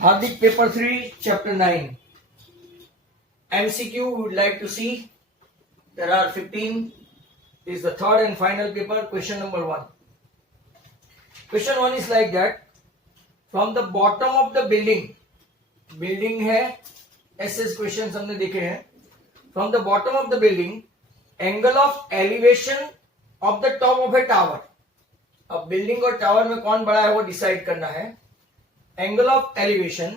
Hardik, paper 3, chapter 9. MCQ we would like to see. There are 15. This is the third and final paper. Question number 1. Question 1 is like that. From the bottom of the building है, ऐसे questions हमने देखे हैं. From the bottom of the building, angle of elevation of the top of a tower. अब building और tower में कौन बड़ा है वो डिसाइड करना है. Angle of elevation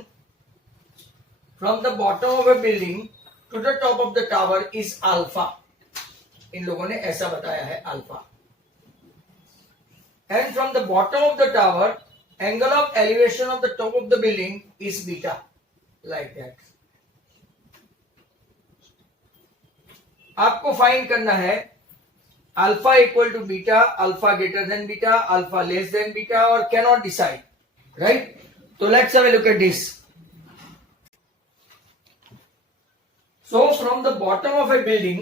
from the bottom of a building to the top of the tower is alpha. इन लोगों ने ऐसा बताया है alpha. And from the bottom of the tower angle of elevation of the top of the building is beta. Like that. आपको find करना है alpha equal to beta, alpha greater than beta, alpha less than beta और cannot decide. Right. तो let's have a look at this. So from the bottom of a building,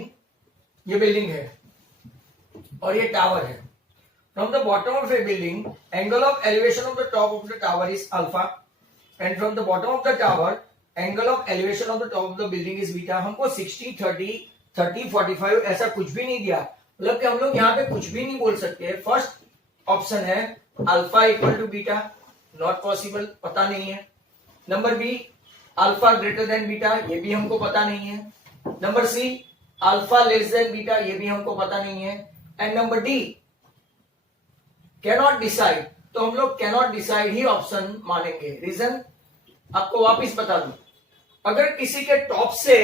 ये building है और ये tower है. From the bottom of a building angle of elevation of the top of the tower is alpha and from the bottom of the tower angle of elevation of the top of the building is beta. हमको 60, 30, 30, 45 ऐसा कुछ भी नहीं दिया. मतलब कि हम लोग यहाँ पे कुछ भी नहीं बोल सकते. फर्स्ट ऑप्शन है alpha equal to beta, not possible, पता नहीं है. Number B alpha greater than beta, ये भी हमको पता नहीं है. Number C alpha less than beta, ये भी हमको पता नहीं है. And number D cannot decide. तो हम लोग कैनॉट डिसाइड ही ऑप्शन मानेंगे. रीजन आपको वापिस बता दूं. अगर किसी के टॉप से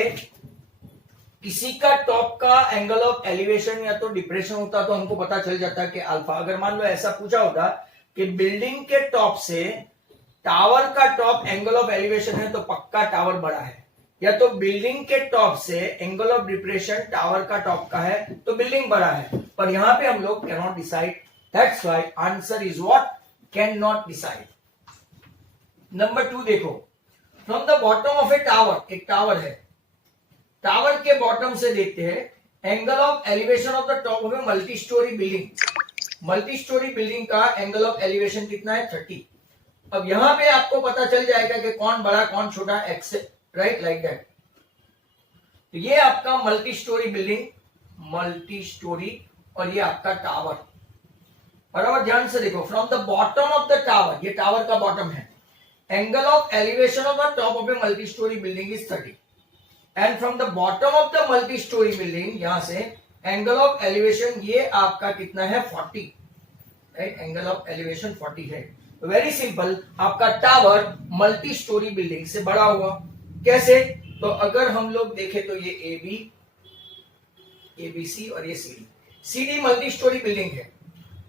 किसी का टॉप का एंगल ऑफ एलिवेशन या तो डिप्रेशन होता तो हमको पता चल जाता कि अल्फा. अगर मान लो ऐसा पूछा होता कि बिल्डिंग के टॉप से टावर का टॉप एंगल ऑफ एलिवेशन है तो पक्का टावर बड़ा है, या तो बिल्डिंग के टॉप से एंगल ऑफ डिप्रेशन टावर का टॉप का है तो बिल्डिंग बड़ा है. पर यहां पे हम लोग can not decide. That's why answer is what, can not decide. Number 2 देखो. From the bottom of A tower, एक टावर है, टावर के बॉटम से देखते हैं angle of elevation of the top of a multi storey building. Multi storey building का angle of elevation कितना है? 30. अब यहां पे आपको पता चल जाएगा कि कौन बड़ा कौन छोटा, एक्स. Right, like that. तो ये आपका multi storey building, multi story, और ये आपका टावर. बराबर ध्यान से देखो. From the bottom of the tower, ये टावर का बॉटम है, angle of elevation of the top of a multi storey building is 30. And from the bottom of the multi storey building, यहां से एंगल ऑफ एलिवेशन ये आपका कितना है? 40. Right, angle of elevation 40 है. वेरी सिंपल, आपका tower multi storey building से बड़ा हुआ. कैसे? तो अगर हम लोग देखें तो ये ए बी, ABC और ये CD. CD multi storey building है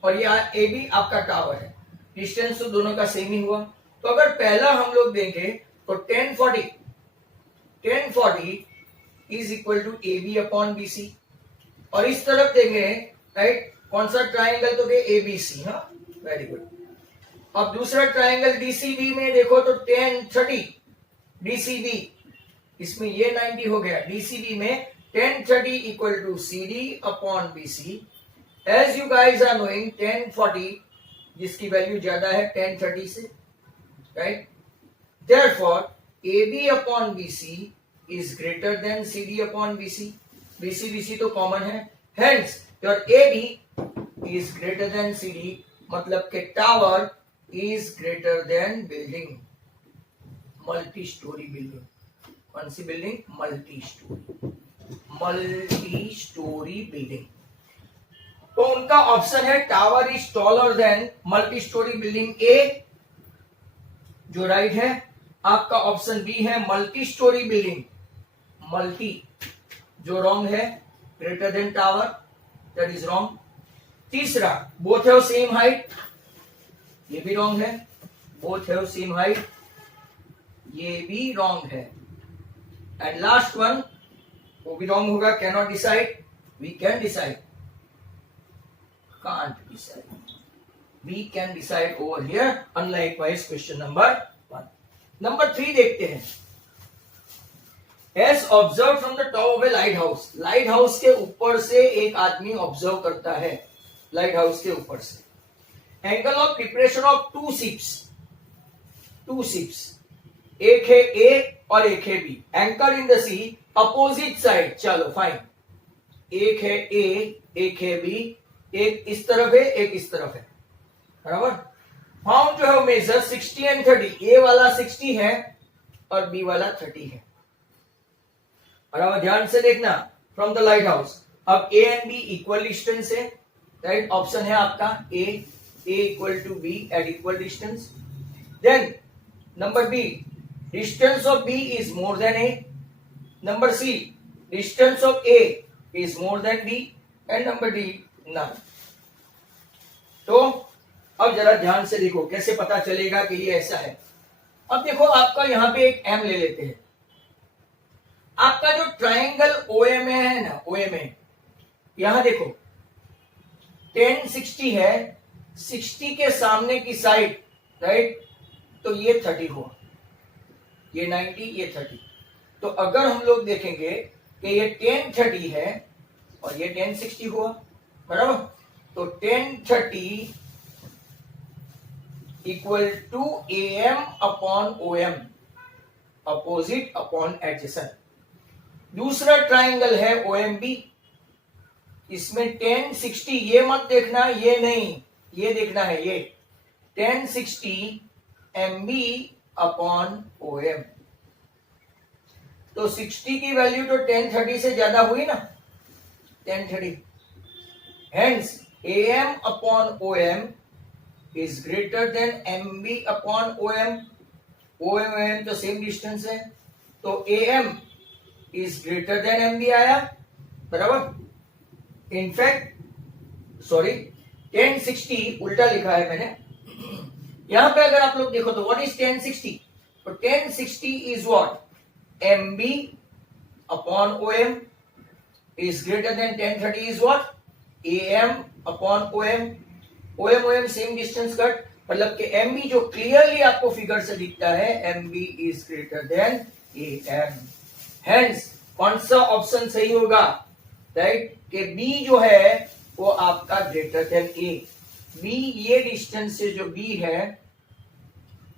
और ये ए बी आपका टावर है. डिस्टेंस तो दोनों का सेम ही हुआ. तो अगर पहला हम लोग देखें तो 1040 is equal to AB upon BC. और इस तरफ देंगे, राइट, कौन सा ट्राइंगल? तो ABC. हाँ, वेरी गुड. अब दूसरा ट्राइंगल DCB में देखो तो 1030 DCB, इसमें ये 90 हो गया. DCB में 1030 equal to CD upon BC. As you guys are knowing 1040 जिसकी वैल्यू ज्यादा है 1030 से, right. Therefore AB upon BC is greater than CD upon BC. BC तो कॉमन है. Hence your AB is greater than CD. मतलब के tower is greater than building. Multi storey building. कौन सी building? Multi storey. Multi storey building. तो उनका option है tower is taller than multi storey building A, जो right है. आपका ऑप्शन बी है मल्टी स्टोरी बिल्डिंग, मल्टी, जो रॉन्ग है, greater than tower, that is wrong. तीसरा बोथ हैव सेम हाइट, ये भी रॉन्ग है. बोथ हैव सेम हाइट, ये भी रॉन्ग है. एंड लास्ट वन, वो भी रॉन्ग होगा. Can not decide, we can decide, can't decide, we can decide over here, unlike wise question number 1. Number 3 देखते हैं. As observe from the top of a light house. Light house के ऊपर से एक आदमी ऑब्जर्व करता है. लाइट हाउस के ऊपर से angle of depression of two ships. एक है ए और एक है B, anchor in the sea opposite side. चलो फाइन, एक है ए, एक है बी, एक इस तरफ है, एक इस तरफ है, बराबर। फाउंड जो है मेजर 60 एंड 30, ए वाला 60 है और बी वाला 30 है, बराबर। ध्यान से देखना, फ्रॉम द लाइट हाउस। अब A and B equal distance है, राइट। ऑप्शन है आपका A equal to B at equal distance. Then number B, distance of B is more than A. Number C, distance of A is more than B. And number D, none. तो अब जरा ध्यान से देखो कैसे पता चलेगा कि ये ऐसा है। अब देखो आपका यहां पे एक एम ले लेते हैं। आपका जो ट्राइंगल ओएम है ना, ओएम है, यहां देखो 10 60 है, 60 के सामने की साइड, राइट, तो ये 30 हुआ, ये 90, ये 30। तो अगर हम लोग देखेंगे कि ये 10 30 है और ये 10 60 हुआ, बराबर। तो 10 30 equal to AM upon OM, opposite upon adjacent. दूसरा ट्राइंगल है OMB, इसमें 10 60, ये मत देखना, ये नहीं, ये देखना है, ये 10 60 MB अपॉन OM। तो 60 की वैल्यू तो 10 30 से ज्यादा हुई ना, 10 30। Hence AM upon OM is greater than MB upon OM। OM तो सेम डिस्टेंस है, तो AM is greater than MB आया, बराबर। इनफैक्ट सॉरी 10 60 उल्टा लिखा है मैंने यहां पे। अगर आप लोग देखो तो व्हाट इज 10 60, तो 10 60 is what, MB upon OM is greater than 10 30 is what, AM upon OM। OM same distance cut, मतलब कि MB जो क्लियरली आपको फिगर से दिखता है, MB is greater then AM। Hence कौन सा ऑप्शन सही होगा, राइट, कि B जो है वो आपका ग्रेटर देन A। B, ये डिस्टेंस से जो B है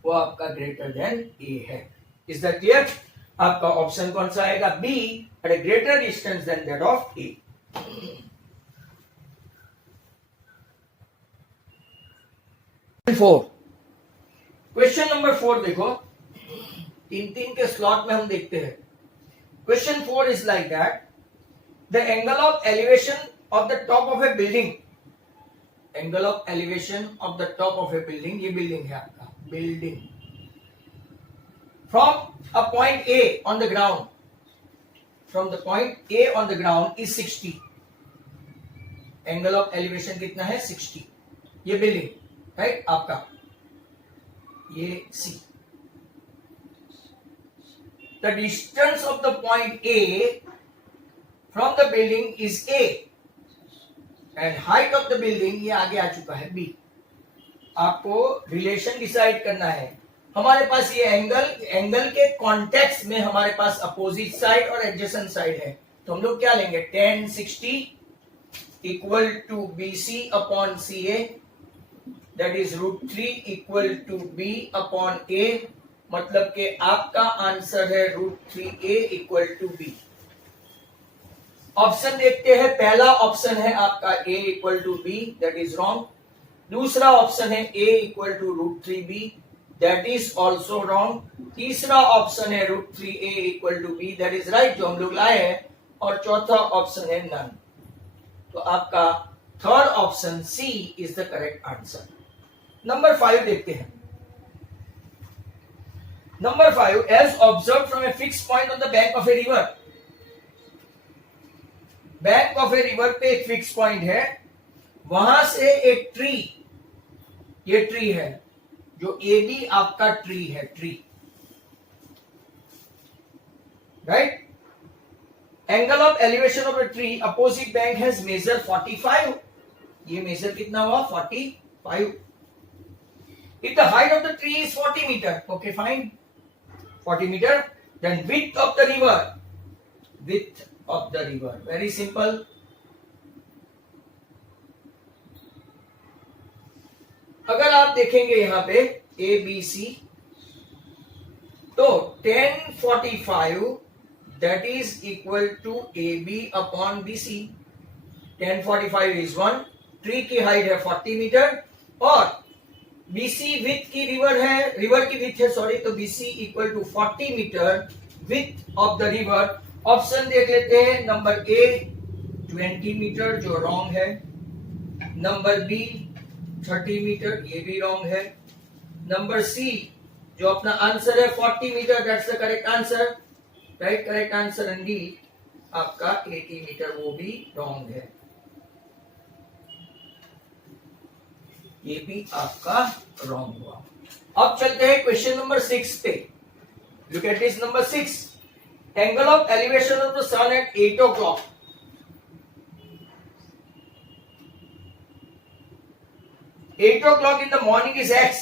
वो आपका ग्रेटर देन A है। Is that clear? आपका ऑप्शन कौन सा आएगा, B at a greater distance than that of A। Question number 4 देखो, 3 के स्लॉट में हम देखते हैं। Question 4 is like that, the angle of elevation of the top of a building, angle of elevation of the top of a building, ये building है आपका, building, from a point A on the ground, from the point A on the ground is 60। Angle of elevation कितना है, 60। ये building, right, आपका ये C। The distance of the point A from the building is A and height of the building, ये आगे आ चुका है B। आपको रिलेशन डिसाइड करना है। हमारे पास ये एंगल के कॉन्टेक्स्ट में हमारे पास अपोजिट साइड और एडजेसेंट साइड है, तो हम लोग क्या लेंगे, 10 60 equal to BC upon CA, that is √3 equal to B upon A। मतलब कि आपका आंसर है √3A equal to B। Option देखते हैं, पहला ऑप्शन है आपका A equal to B, that is wrong। दूसरा ऑप्शन है A equal to √3B, that is also wrong। तीसरा ऑप्शन है √3A equal to B, that is right, जो हम लोग लाए हैं। और चौथा ऑप्शन है नन। तो आपका third option C is the correct answer। Number 5 देखते हैं। Number 5, as observe from a fix point on the bank of a river. Bank of a river पे एक फिक्स पॉइंट है, वहां से एक ट्री, ये ट्री है, जो AB आपका ट्री है, tree, right. Angle of elevation of a tree opposite bank has measure 45। ये मेजर कितना हुआ, 45। If the height of the tree is 40 meter, okay fine, 40 meter, then width of the river, width of the river, very simple। अगर आप देखेंगे यहां पे A B C, तो 1045 that is equal to AB upon BC। 1045 is 1, tree की height है 40 metre और BC width की रिवर की विथ है सॉरी, तो BC equal to 40 metre width of the river. Option देख लेते हैं। नंबर ए 20 मीटर जो रॉन्ग है, नंबर बी 30 मीटर ये भी रॉन्ग है, नंबर सी जो अपना आंसर है 40 metre that's the correct answer, right correct answer, and D आपका 80 मीटर वो भी रॉन्ग है, ये भी आपका रॉन्ग हुआ। अब चलते हैं क्वेश्चन नंबर 6 पे। Look at this number 6, angle of elevation of the sun at 8 o'clock। 8 o'clock in the morning is X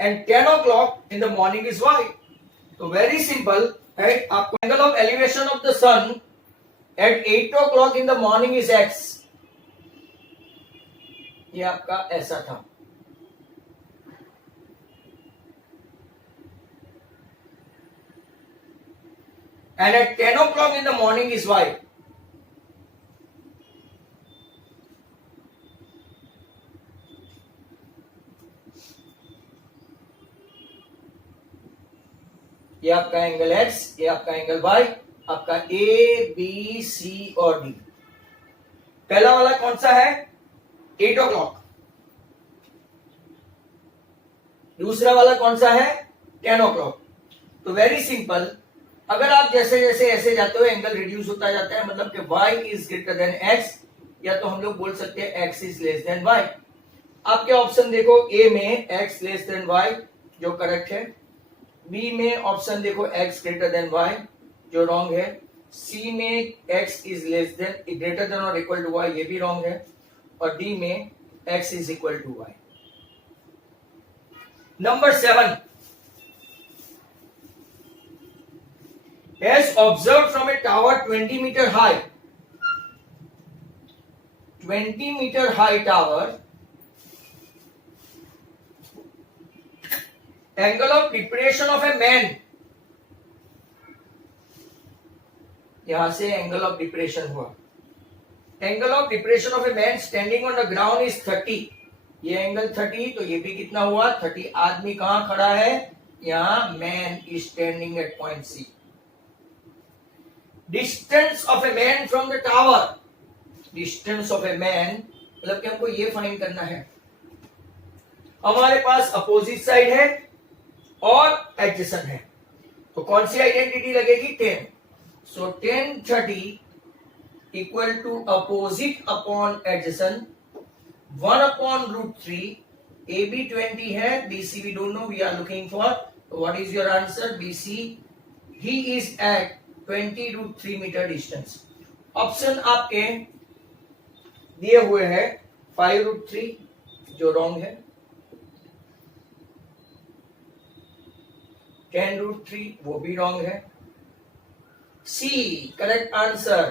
and 10 o'clock in the morning is Y. तो very simple, right? आपको angle of elevation of the sun at 8 o'clock in the morning is X. ये आपका ऐसा था। And at 10 o'clock in the morning is Y. ये आपका angle X, ये आपका एंगल Y, आपका A, B, C और D। पहला वाला कौन सा है? 8 o'clock। दूसरा वाला कौन सा है? 10 o'clock। तो वेरी सिंपल, अगर आप जैसे जैसे ऐसे जाते हो एंगल रिड्यूस होता जाता है, मतलब कि y is greater than x, या तो हम लोग बोल सकते हैं x is less than y। आपके ऑप्शन देखो, A में x लेस देन y जो करेक्ट है, B में ऑप्शन देखो x ग्रेटर देन y जो रॉन्ग है, C में x is less than greater than और इक्वल टू y ये भी रॉन्ग है, और D में x is equal to y। Number 7, as observed from a tower 20 meter high, 20 meter high tower, angle of depression of a man, यहां से angle of depression हुआ, angle of depression of a man standing on the ground is 30, ये angle 30, तो ये भी कितना हुआ 30। आदमी कहां खड़ा है? यहां man is standing at point C. Distance of a man from the tower, distance of a man मतलब कि हमको ये फाइंड करना है। हमारे पास अपोजिट साइड है और एडजेसेंट है, तो कौन सी आइडेंटिटी लगेगी? 10। So 10 30 equal to opposite upon adjacent 1 upon √3। AB 20 है, BC we don't know, we are looking for, what is your answer? BC, he is at 20 √3 metre distance. Option आपके दिए हुए हैं 5 √3 जो रॉन्ग है, 10 √3 वो भी रॉन्ग है, C correct answer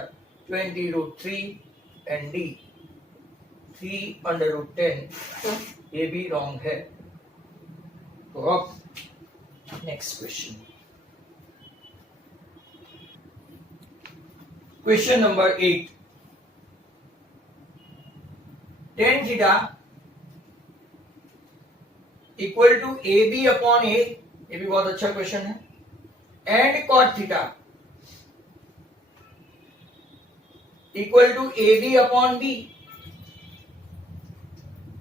20 √3 and D 3/10 ये भी रॉन्ग है। तो अब next question, question number 8, tan theta equal to AB upon A, ये भी बहुत अच्छा क्वेश्चन है, and cot theta equal to AB upon B,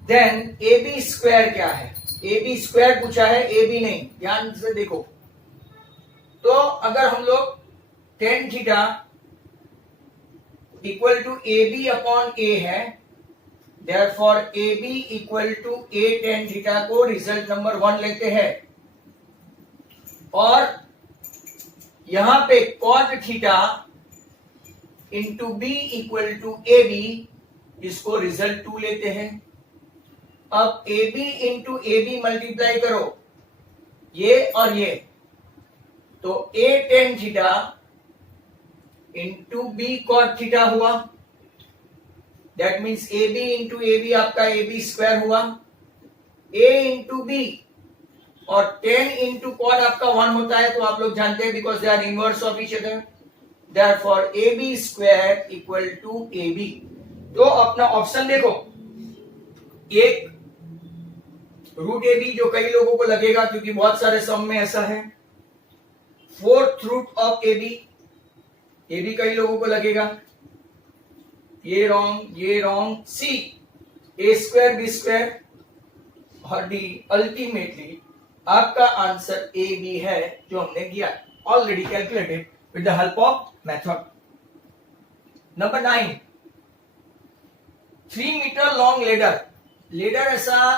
then AB square क्या है? AB स्क्वायर पूछा है, AB नहीं, ध्यान से देखो। तो अगर हम लोग tan theta equal to AB upon A है, therefore AB equal to A tan theta को रिजल्ट नंबर 1 लेते हैं, और यहां पे cot theta into B equal to AB, इसको रिजल्ट 2 लेते हैं। अब AB इंटू AB मल्टीप्लाई करो ये और ये, तो A tan theta into B cot theta हुआ, that means AB into AB आपका AB स्क्वायर हुआ, A इंटू B और 10 इंटू कॉड आपका 1 होता है, तो आप लोग जानते हैं because they are inverse of each other, therefore AB square equal to AB। तो अपना ऑप्शन देखो, एक रूट AB जो कई लोगों को लगेगा क्योंकि बहुत सारे सम में ऐसा है, fourth root of AB, AB कई लोगों को लगेगा, ये wrong, C A square B square और डी अल्टीमेटली आपका आंसर ए बी है जो हमने किया already calculated with the help of method. Number 9, 3 metre long ladder ऐसा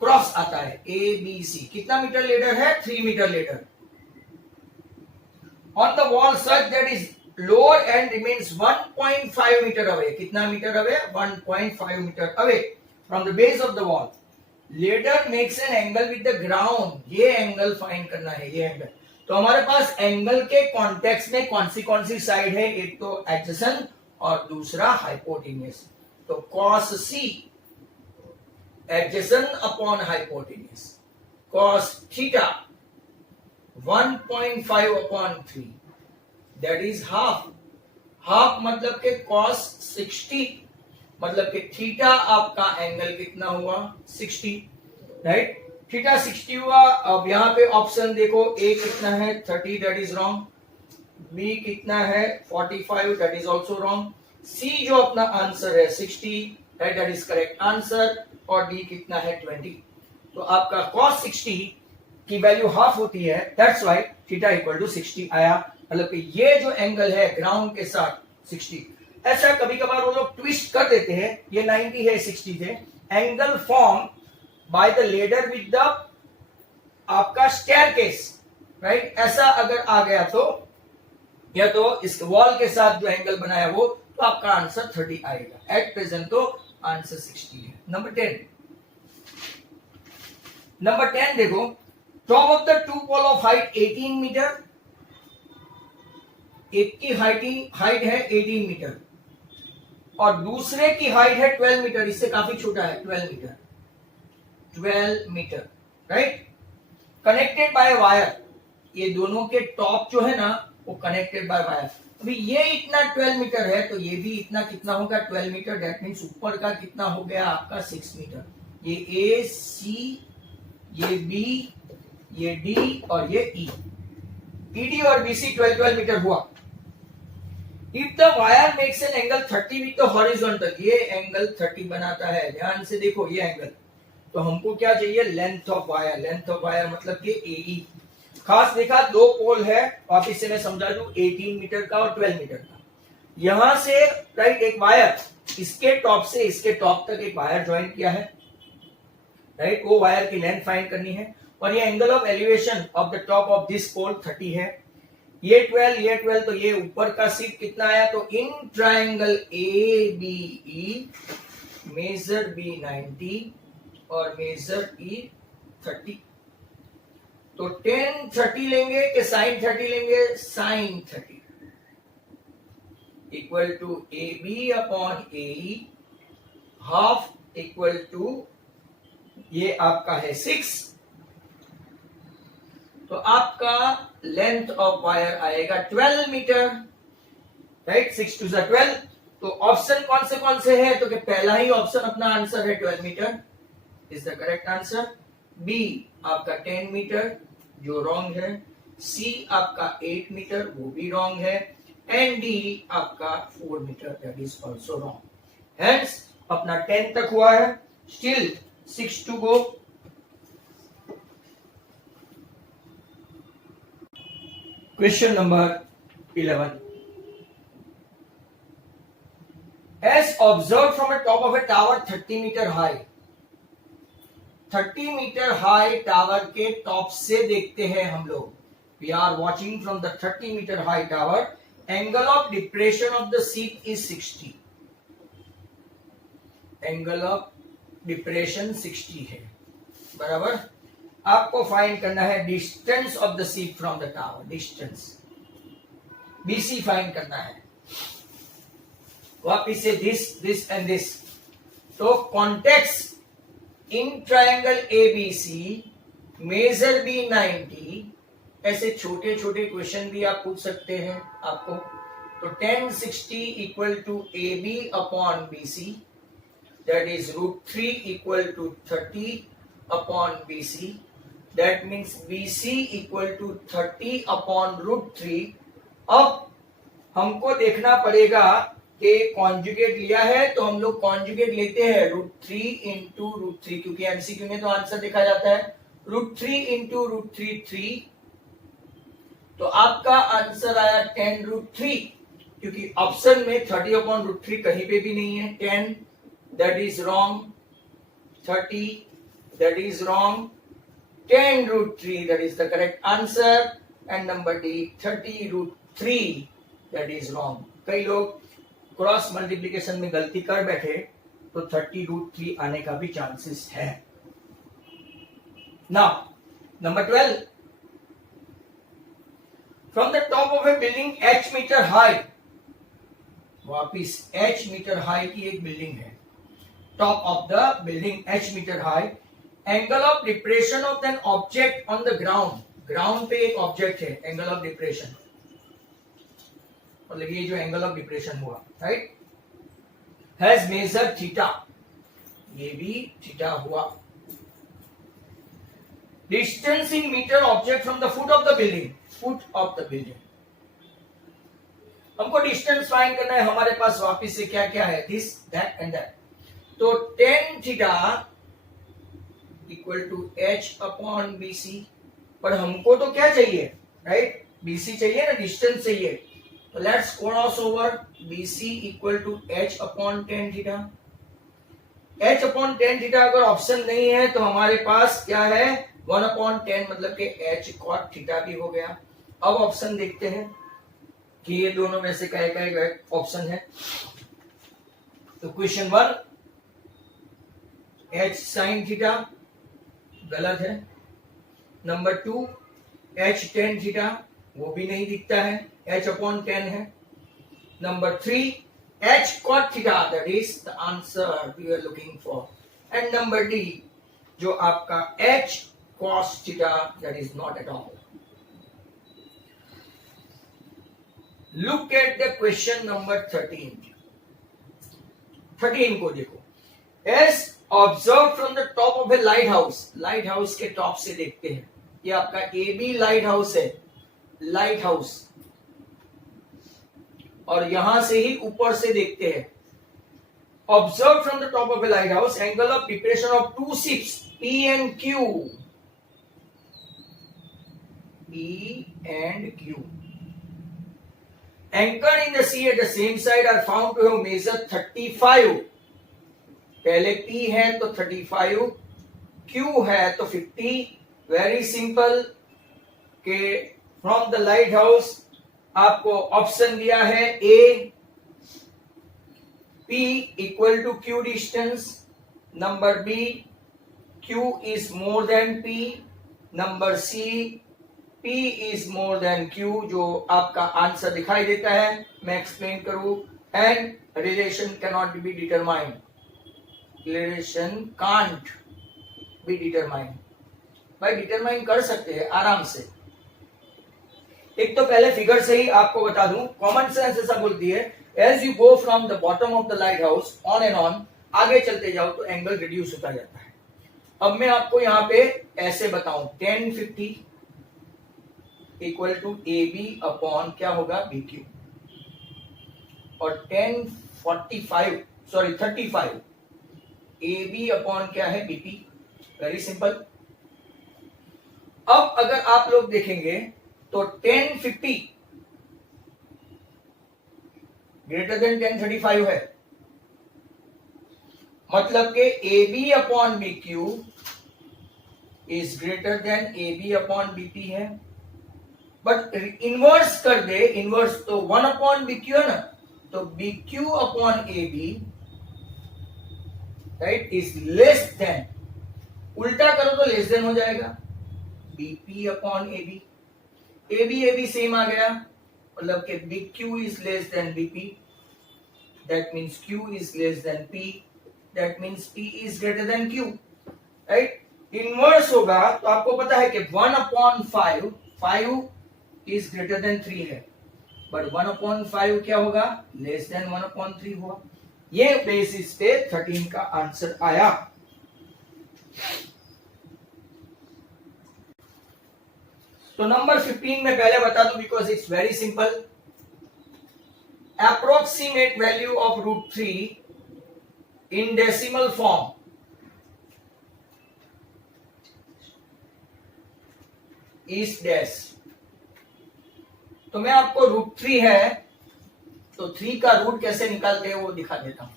क्रॉस आता है ए बी सी। कितना मीटर लेडर है? 3 metre ladder. On the wall such that is lower end remains 1.5 metre away. कितना metre away? 1.5 metre away from the base of the wall. Ladder makes an angle with the ground. ये angle find करना है, ये angle. तो हमारे पास angle के context में कौन सी साइड है? एक तो एडजेसेंट और दूसरा हाइपोटेन्यूस। तो cos C adjacent upon hypotenuse, cos theta 1.5 upon 3 that is half. Half मतलब के cos 60 मतलब कि थीटा आपका एंगल कितना हुआ? 60, राइट। थीटा 60 हुआ। अब यहां पे ऑप्शन देखो, ए कितना है? 30, दैट इज रॉन्ग। बी कितना है? 45, दैट इज ऑल्सो रॉन्ग। सी जो अपना आंसर है 60, दैट इज करेक्ट आंसर। और डी कितना है? 20। तो आपका cos 60 की वैल्यू हाफ होती है, that's why theta equal to 60 आया। मतलब कि ये जो एंगल है ग्राउंड के साथ 60। ऐसा कभी कभार वो लोग ट्विस्ट कर देते हैं, ये 90 है 60 थे। Angle form by the ladder with the आपका स्टेयरकेस, राइट। ऐसा अगर आ गया तो, या तो इस वॉल के साथ जो एंगल बनाया वो, तो आपका आंसर 30 आएगा। एट प्रेजेंट तो आंसर 60 है। नंबर 10 देखो, top of the two pole of height 18 metre. एक की हाइट है 18 मीटर और दूसरे की हाइट है 12 मीटर। इससे काफी छोटा है, 12 metre, right. Connected by wire. ये दोनों के टॉप जो है ना वो कनेक्टेड बाय वायर। अभी ये इतना 12 मीटर है तो ये भी इतना कितना होगा? 12 मीटर। दैट मीन्स ऊपर का कितना हो गया आपका? 6 मीटर। ये ए सी, ये बी, ये डी और ये ई। ईडी और बीसी 12 मीटर हुआ। If the wire makes an angle 30 with the horizontal, ये एंगल 30 बनाता है। ध्यान से देखो ये एंगल। तो हमको क्या चाहिए? Length of wire. Length of wire मतलब कि एई। खास देखा, दो पोल है, वापिस से मैं समझा दूं, 18 मीटर का और 12 मीटर का। यहां से राइट एक वायर, इसके टॉप से इसके टॉप तक एक वायर ज्वाइन किया है, राइट। वो वायर की लेंथ फाइंड करनी है। और ये angle of elevation of the top of this pole 30 है। ये 12 तो ये ऊपर का सीट कितना आया? तो in triangle A B E measure B 90 और मेजर ई 30। तो tan 30 लेंगे कि sin 30 लेंगे? sin 30 equal to A B upon A E, half equal to ये आपका है 6। तो आपका लेंथ ऑफ वायर आएगा 12 मीटर, राइट। 6 टू 12। तो ऑप्शन कौन से है? तो कि पहला ही ऑप्शन अपना आंसर है 12 metre is the correct answer. B आपका 10 मीटर जो रॉन्ग है। सी आपका 8 मीटर वो भी रॉन्ग है। एंड डी आपका 4 metre that is also wrong. Hence अपना 10 तक हुआ है, still 6 to go. Question number 11। As observed from the top of a tower 30 meter high, 30 metre high tower के टॉप से देखते हैं हम लोग। We are watching from the 30 metre high tower. Angle of depression of the seat is 60। Angle of depression 60 है, बराबर। आपको find करना है distance of the seat from the tower. Distance B find करना है। वापिस से दिस एंड दिस। तो context in triangle ABC measure B 90। ऐसे छोटे छोटे क्वेश्चन भी आप पूछ सकते हैं आपको। तो 10 60 equal to AB upon BC, that is √3 equal to 30 upon BC, that means BC equal to 30 upon √3। अब हमको देखना पड़ेगा कि कॉन्जुगेट लिया है तो हम लोग कॉन्जुगेट लेते हैं √3 इंटू √3, क्योंकि एमसीक्यू में तो आंसर देखा जाता है। √3 इंटू √3 3, तो आपका आंसर आया 10√3, क्योंकि ऑप्शन में 30 अपॉन √3 कहीं पे भी नहीं है। 10 that is wrong, 30 that is wrong, 10√3 that is the correct answer, and number D 30√3 that is wrong. कई लोग क्रॉस मल्टीप्लिकेशन में गलती कर बैठे तो 30√3 आने का भी चांसेस है। Now number 12, from the top of a building h metre high, वापिस h मीटर हाई की एक बिल्डिंग है, top of the building h metre high, angle of depression of an object on the ground, ground पे एक object है, angle of depression मतलब ये जो एंगल ऑफ डिप्रेशन हुआ, राइट, हैज मेजर थीटा, ये भी थीटा हुआ। Distance in metre object from the foot of the building, foot of the building, हमको डिस्टेंस फाइंड करना है। हमारे पास वापिस से क्या क्या है, दिस दैट एंड दैट। तो tan theta equal to h upon BC, पर हमको तो क्या चाहिए, राइट, BC चाहिए ना, डिस्टेंस चाहिए। तो let's cross over, BC equal to h upon tan theta. h upon tan theta अगर ऑप्शन नहीं है तो हमारे पास क्या है, 1 अपॉन 10 मतलब कि h cot थीटा भी हो गया। अब ऑप्शन देखते हैं कि ये दोनों में से क्या ऑप्शन है। तो क्वेश्चन 1 h sin थीटा गलत है। नंबर 2 h tan थीटा वो भी नहीं दिखता है, h अपॉन 10 है। Number 3 h cot theta, that is the answer we are looking for. And number D जो आपका h cos theta, that is not at all. Look at the question number 13। 13 को देखो, as observe from the top of a light house, light house के top से देखते हैं। ये आपका AB लाइट हाउस है, लाइट हाउस, और यहां से ही ऊपर से देखते हैं। Observe from the top of a light house, angle of depression of two ships P and Q, P and Q, anchored in the sea at the same side are found to have measured 35। पहले P है तो 35, Q है तो 50। Very simple के from the light house आपको option दिया है A, P equal to Q distance, number B Q is more than P, number C P is more than Q, जो आपका आंसर दिखाई देता है। मैं एक्सप्लेन करूं, and relation cannot be determined, relation can't be determined. भाई determine कर सकते हैं आराम से। एक तो पहले फिगर से ही आपको बता दूं, कॉमन सेंस ऐसा बोलती है, as you go from the bottom of the light house on and on, आगे चलते जाओ तो एंगल रिड्यूस होता जाता है। अब मैं आपको यहां पे ऐसे बताऊं, 1050 इक्वल टू AB अपॉन क्या होगा BQ, और 35 AB अपॉन क्या है BP। Very simple. अब अगर आप लोग देखेंगे तो 1050 ग्रेटर देन 1035 है, मतलब के AB upon BQ is greater then AB upon BP है। बट इनवर्स कर दे, इनवर्स तो 1 अपॉन BQ है ना, तो BQ upon AB right is less than, उल्टा करो तो लेस देन हो जाएगा, BP upon AB। AB same आ गया, मतलब कि BQ is less than BP, that means Q is less than P, that means P is greater than Q। Right. Inverse होगा तो आपको पता है कि 1/5, 5 इज ग्रेटर देन 3 है, बट 1/5 क्या होगा, लेस देन 1/3 होगा। ये बेसिस पे 13 का आंसर आया। तो नंबर 15 में पहले बता दूं because it's very simple. Approximate value of √3 in decimal form is dash. तो मैं आपको √3 है तो 3 का रूट कैसे निकालते हैं वो दिखा देता हूं।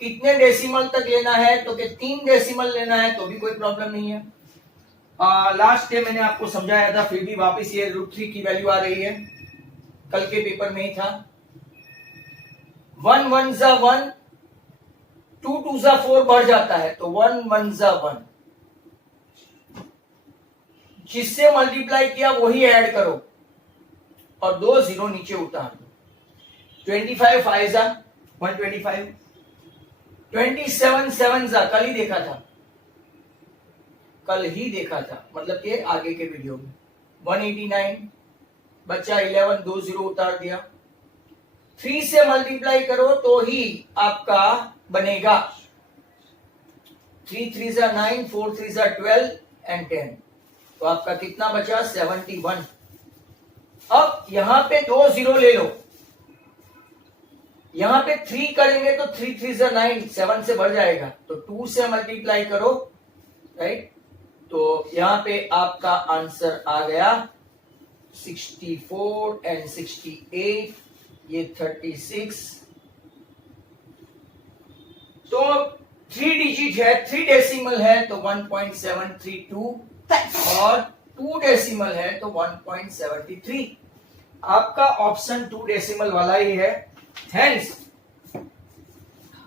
कितने डेसिमल तक लेना है, तो कि 3 डेसिमल लेना है तो भी कोई प्रॉब्लम नहीं है। लास्ट डे मैंने आपको समझाया था, फिर भी वापस ये √3 की वैल्यू आ रही है, कल के पेपर में ही था। 1 1 जा 1, 2 2 जा 4 बढ़ जाता है तो 1 1 जा 1, जिससे मल्टीप्लाई किया वही ऐड करो और 2 0 नीचे उतार दो। 25 5 जा 125, 27 7 जा कल ही देखा था, मतलब कि आगे के वीडियो में। 189 बच्चा 11, 2 0 उतार दिया। 3 से मल्टीप्लाई करो तो ही आपका बनेगा 3 3 जा 9, 4 3 जा 12 एंड 10, तो आपका कितना बचा 71। अब यहां पे 2 0 ले लो, यहां पे 3 करेंगे तो 3 3 जा 9, 7 से बढ़ जाएगा तो 2 से मल्टीप्लाई करो, राइट। तो यहां पे आपका आंसर आ गया 64 एंड 68, ये 36। तो 3 डिजिट है, 3 डेसिमल है तो 1.732 और 2 डेसिमल है तो 1.73। आपका ऑप्शन 2 डेसिमल वाला ही है, हेंस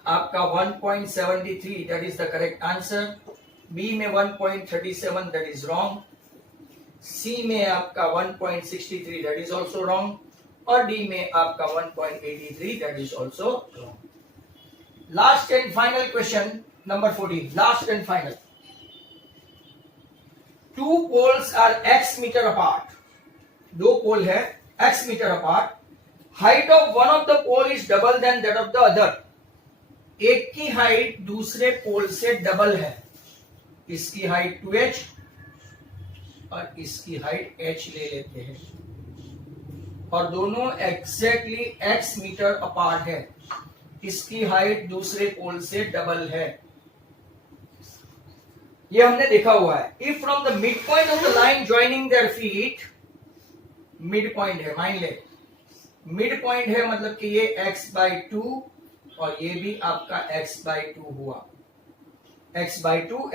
आपका 1.73 that is the correct answer. B में 1.37 दैट इज रॉन्ग, सी में आपका 1.63 दैट इज ऑल्सो रॉन्ग और डी में आपका 1.83 that is also wrong. Last and final question number 14, last and final. 2 poles are x meter apart, 2 pole है x meter apart. Height of one of the pole is double than that of the other, एक की height दूसरे पोल से double है। इसकी height 2h और इसकी height h ले लेते हैं और दोनों एग्जैक्टली x मीटर अपार्ट है। इसकी हाइट दूसरे पोल से डबल है, ये हमने देखा हुआ है। If from the mid point of the line joining their feet, mid point है, मान ले मिड पॉइंट है मतलब कि ये x/2 और ये भी आपका x/2 हुआ, x/2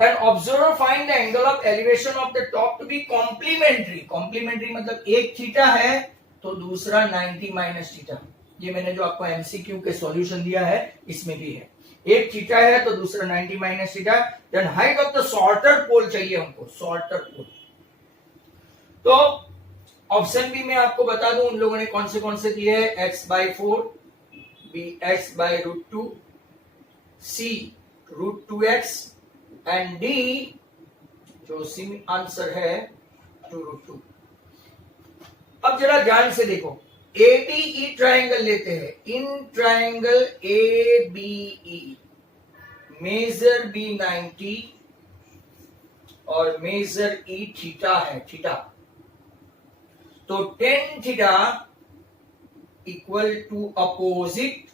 and observer find the angle of elevation of the top to be complementary. Complementary मतलब एक थीटा है तो दूसरा 90 माइनस थीटा। ये मैंने जो आपको एमसीक्यू के सॉल्यूशन दिया है इसमें भी है, एक थीटा है तो दूसरा 90 minus theta. Then height of the shorter pole चाहिए हमको, शॉर्टर पोल। तो ऑप्शन बी में आपको बता दूं उन लोगों ने कौन से दिए हैं, x/4, B x/√2, C √2x and D जो सी आंसर है 2√2। अब जरा ध्यान से देखो, एबीई ट्रायंगल लेते हैं। In triangle ABE measure B 90 और मेजर ई थीटा है, थीटा। तो tan theta equal to opposite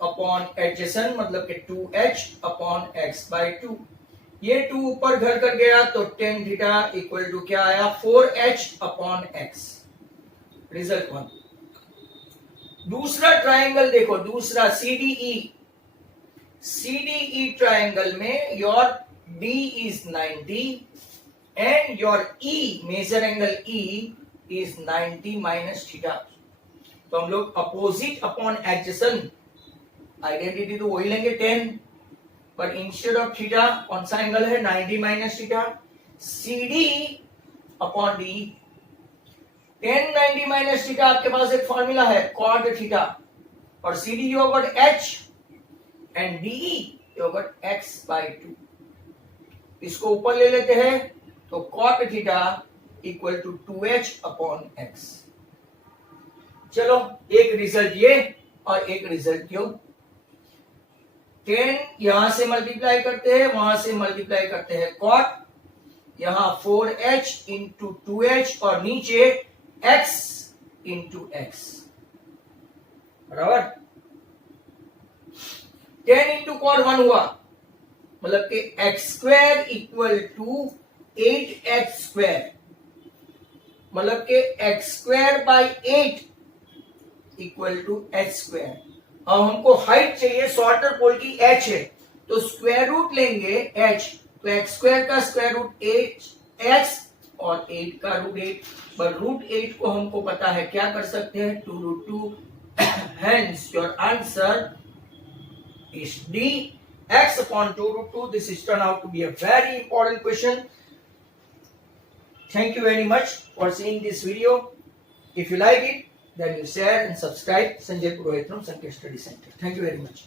upon adjacent मतलब कि 2h अपॉन x/2। ये 2 ऊपर घर कर गया तो tan थीटा इक्वल टू क्या आया 4h अपॉन x। रिजल्ट 1। दूसरा ट्रायंगल देखो, दूसरा CDE ट्रायंगल में your D is 90 and your E measure angle E is 90 minus theta. तो हम लोग अपोजिट अपॉन एडजेसेंट आइडेंटिटी तो वही लेंगे 10, बट इंस्टेड ऑफ थीटा कौन सा एंगल है 90 minus theta. CD upon D, 10 90 minus theta आपके पास एक फॉर्मूला है cot थीटा और CD you got H, and DE ये होगा x/2। इसको ऊपर ले लेते हैं तो cot theta equal to 2h/x। चलो एक रिजल्ट ये और एक रिजल्ट क्यों, 10 यहां से मल्टीप्लाई करते हैं, वहां से मल्टीप्लाई करते हैं cot, यहां 4h इंटू 2h और नीचे x इंटू x बराबर। 10 इंटू cot 1 हुआ, मतलब कि x square equal to 8x square, मतलब कि x square by 8 equal to h square. अब हमको हाइट चाहिए, शॉर्टर पोल की h है, तो स्क्वायर रूट लेंगे h, तो x स्क्वायर का स्क्वायर रूट 8x और 8 का रूट 8, पर रूट 8 को हमको पता है क्या कर सकते हैं, 2√2। Hence your answer is D, x upon 2√2. This is turned out to be a very important question. Thank you very much for seeing this video. If you like it, then you share and subscribe. Sanjay Purohit from Sankey Study Center. Thank you very much.